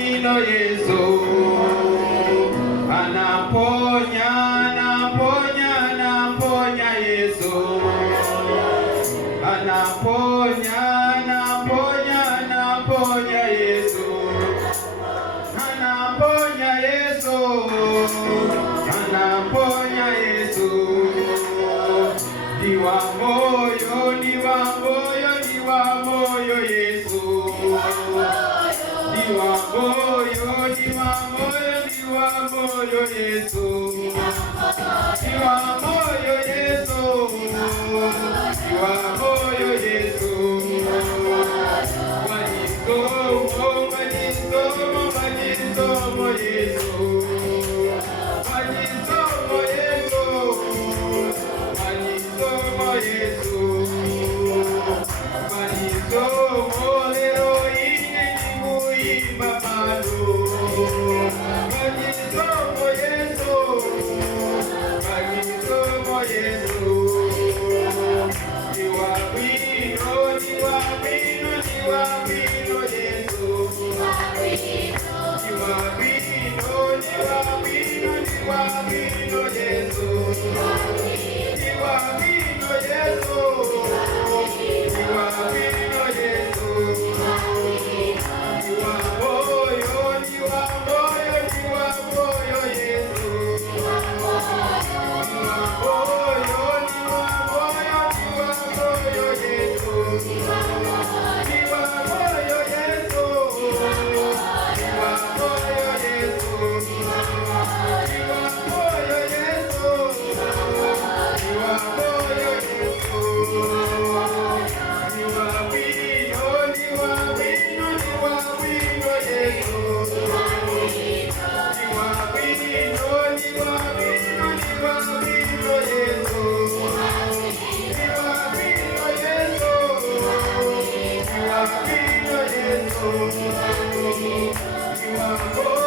Yesu anaponya, anaponya, anaponya. Yesu anaponya, anaponya, anaponya. Yesu anaponya, Yesu anaponya. Yesu diwa moyo, diwa moyo, diwa moyo. Yesu diwa moyo, diwa moyo, diwa moyo. Yesu diwa moyo. Yesu diwa moyo. Yesu wanisomo, wanisomo, wanisomo. Yesu wanisomo. Yesu wanisomo. Yesu wanisomo. Lero ine nikuimba bado wanisomo. Yesu wanisomo. Yesu diwa bwino, diwa bwino, diwa bwino. Yesu diwa bwino, diwa bwino, diwa bwino. Yesu diwa bwino. Yesu diwa bwino. Yesu diwa moyo, diwa moyo, diwa moyo. Yesu diwa moyo, diwa moyo, diwa moyo. Yesu diwa moyo. Yesu diwa moyo. Yesu diwa moyo. Yesu diwa moyo. Yesu diwa bwino, diwa bwino, diwa bwino. Yesu diwa bwino, diwa bwino, diwa bwino. Yesu diwa bwino. Yesu diwa bwino. Yesu diwa moyo.